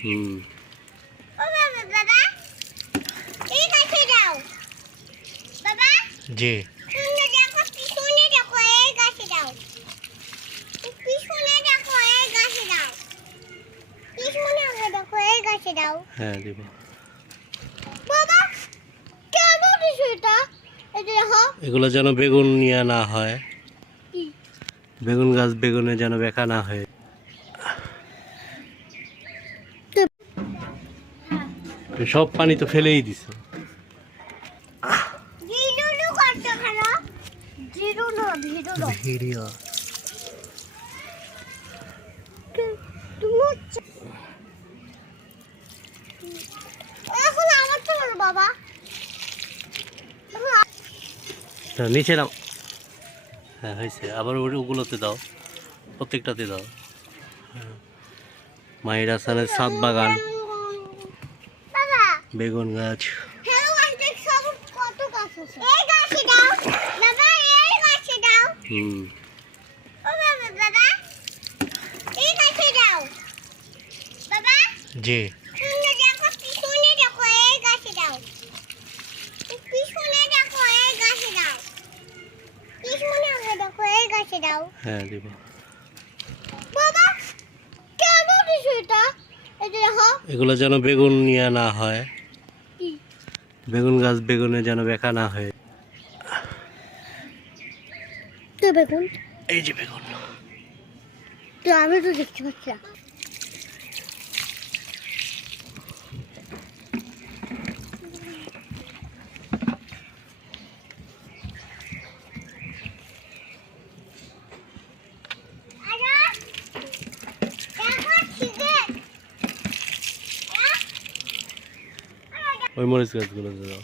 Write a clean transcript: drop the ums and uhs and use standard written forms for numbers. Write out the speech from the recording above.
হুম। ও বাবা বাবা এই গাছে দাও বাবা। জি। শুনে দেখো পিছনে দেখো এই গাছে দাও। পিছনে দেখো এই গাছে দাও। পিছনে দেখো এই গাছে দাও। হ্যাঁ দিব। বাবা কেন দিছো এটা? এটা দেখো। এগুলো যেন বেগুন নিয়ে না হয়, কি? বেগুন গাছ বেগুনে যেন বেকা না হয়। সব পানি তো ফেলেই দিছে। জিরুলু করতে খালো। জিরুলু ভিড়ুলু। ভিডিও। তুমি এখন আমার তো বলো বাবা। নিচে নাও। হ্যাঁ হয়েছে, আবার ওগুলোতে দাও, প্রত্যেকটাতে দাও। মাহির হাসানের ছাদ বাগান, বাবা বেগুন গাছ। হ্যালো গাছ সব কত গাছ আছে? এই গাছে দাও বাবা, এই গাছে দাও। হুম। ও বাবা বাবা এই গাছে দাও বাবা। জি। শুনে দেখো পিছনে দেখো এই গাছে দাও। পিছনে দেখো এই গাছে দাও। পিছনে দেখো এই গাছে দাও। হ্যাঁ দিব। বাবা কেন দিছো এটা? এটা দেখো। এগুলো যেন বেগুন নিয়ে না হয়, কি? বেগুন গাছ বেগুনে যেন বেকা না হয়। তো বেগুন এই যে বেগুন। তো আমি তো দেখতে পাচ্ছি না। ওই মরিচ গাছগুলো দাও।